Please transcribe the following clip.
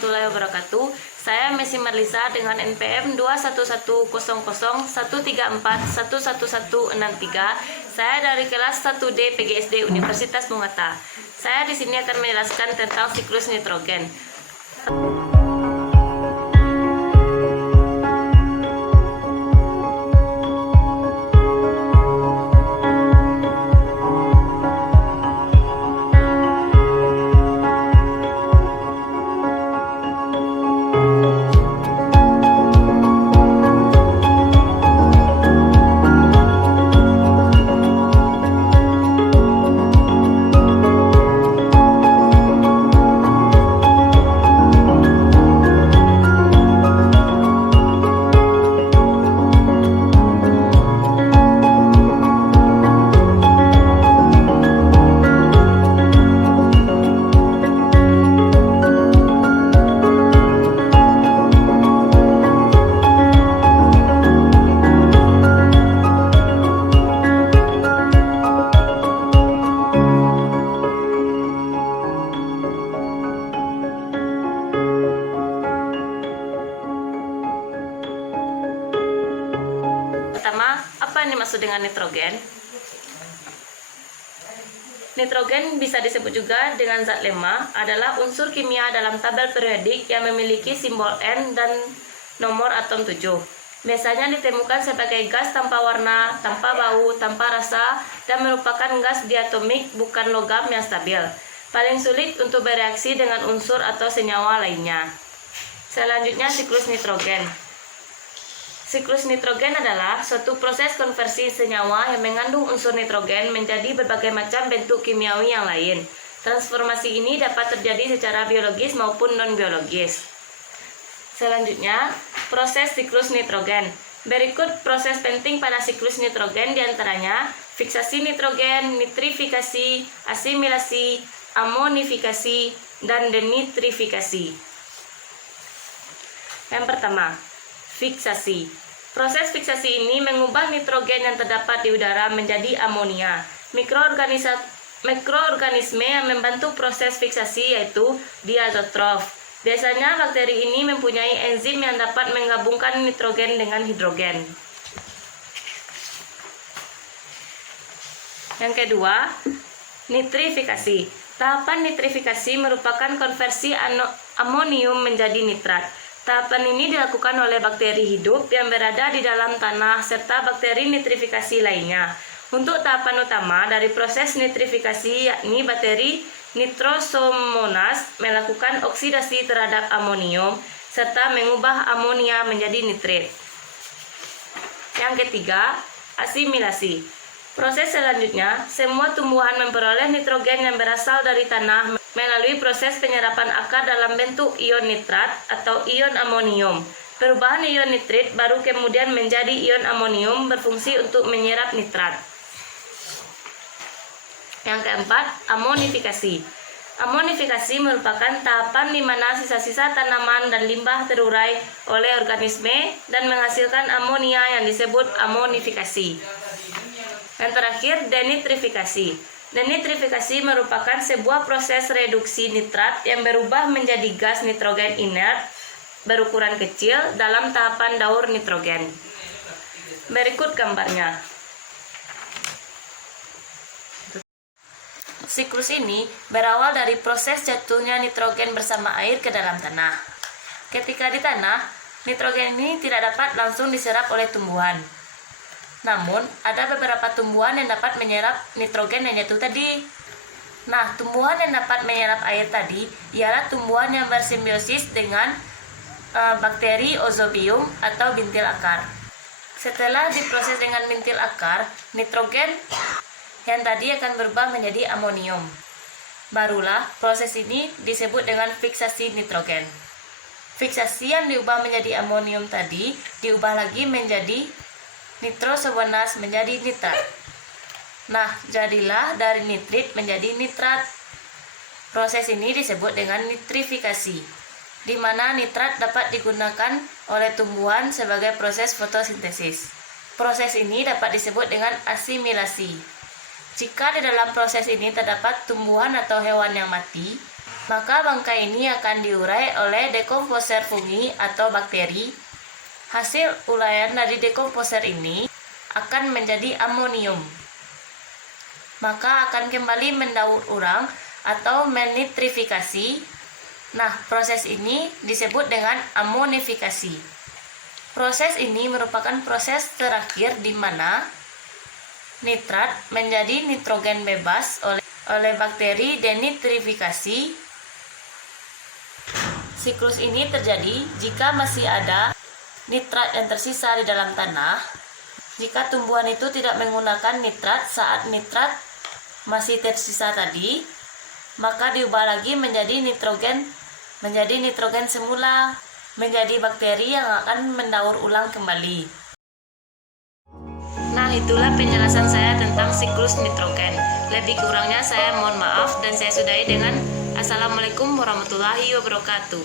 warahmatullahi wabarakatuh. Saya Messi Marlisa dengan NPM 211000134111163. Saya dari kelas 1D PGSD Universitas Muhatta. Saya di sini akan menjelaskan tentang siklus nitrogen. Pertama, apa yang dimaksud dengan nitrogen? Nitrogen bisa disebut juga dengan zat lemah, adalah unsur kimia dalam tabel periodik yang memiliki simbol N dan nomor atom 7. Biasanya ditemukan sebagai gas tanpa warna, tanpa bau, tanpa rasa, dan merupakan gas diatomik, bukan logam yang stabil. Paling sulit untuk bereaksi dengan unsur atau senyawa lainnya. Selanjutnya, siklus nitrogen. Siklus nitrogen adalah suatu proses konversi senyawa yang mengandung unsur nitrogen menjadi berbagai macam bentuk kimiawi yang lain. Transformasi ini dapat terjadi secara biologis maupun non-biologis. Selanjutnya, proses siklus nitrogen. Berikut proses penting pada siklus nitrogen diantaranya fiksasi nitrogen, nitrifikasi, asimilasi, amonifikasi, dan denitrifikasi. Yang pertama, fiksasi. Proses fiksasi ini mengubah nitrogen yang terdapat di udara menjadi amonia. Mikroorganisme yang membantu proses fiksasi yaitu diazotrof. Biasanya bakteri ini mempunyai enzim yang dapat menggabungkan nitrogen dengan hidrogen. Yang kedua, nitrifikasi. Tahapan nitrifikasi merupakan konversi amonium menjadi nitrat. Tahapan ini dilakukan oleh bakteri hidup yang berada di dalam tanah serta bakteri nitrifikasi lainnya. Untuk tahapan utama dari proses nitrifikasi yakni bakteri Nitrosomonas melakukan oksidasi terhadap amonium serta mengubah amonia menjadi nitrit. Yang ketiga, asimilasi. Proses selanjutnya, semua tumbuhan memperoleh nitrogen yang berasal dari tanah melalui proses penyerapan akar dalam bentuk ion nitrat atau ion amonium. Perubahan ion nitrit baru kemudian menjadi ion amonium berfungsi untuk menyerap nitrat. Yang keempat, amonifikasi. Amonifikasi merupakan tahapan di mana sisa-sisa tanaman dan limbah terurai oleh organisme dan menghasilkan amonia yang disebut amonifikasi. Yang terakhir, denitrifikasi. Denitrifikasi merupakan sebuah proses reduksi nitrat yang berubah menjadi gas nitrogen inert berukuran kecil dalam tahapan daur nitrogen. Berikut gambarnya. Siklus ini berawal dari proses jatuhnya nitrogen bersama air ke dalam tanah. Ketika di tanah, nitrogen ini tidak dapat langsung diserap oleh tumbuhan. Namun, ada beberapa tumbuhan yang dapat menyerap nitrogen yang jatuh tadi. Nah, tumbuhan yang dapat menyerap air tadi ialah tumbuhan yang bersimbiosis dengan bakteri Ozobium atau bintil akar. Setelah diproses dengan bintil akar, nitrogen yang tadi akan berubah menjadi amonium. Barulah proses ini disebut dengan fiksasi nitrogen. Fiksasi yang diubah menjadi amonium tadi diubah lagi menjadi nitrosomonas menjadi nitrat. Nah, jadilah dari nitrit menjadi nitrat. Proses ini disebut dengan nitrifikasi, di mana nitrat dapat digunakan oleh tumbuhan sebagai proses fotosintesis. Proses ini dapat disebut dengan asimilasi. Jika di dalam proses ini terdapat tumbuhan atau hewan yang mati, Maka bangkai ini akan diurai oleh dekomposer fungi atau bakteri. Hasil uraian dari dekomposer ini akan menjadi amonium. Maka akan kembali mendaur ulang atau menitrifikasi. Nah, proses ini disebut dengan amonifikasi. Proses ini merupakan proses terakhir di mana nitrat menjadi nitrogen bebas oleh bakteri denitrifikasi. Siklus ini terjadi jika masih ada nitrat yang tersisa di dalam tanah. Jika tumbuhan itu tidak menggunakan nitrat saat nitrat masih tersisa tadi, maka diubah lagi menjadi nitrogen semula, menjadi bakteri yang akan mendaur ulang kembali. Nah, itulah penjelasan saya tentang siklus nitrogen. Lebih kurangnya saya mohon maaf dan saya sudahi dengan Assalamualaikum warahmatullahi wabarakatuh.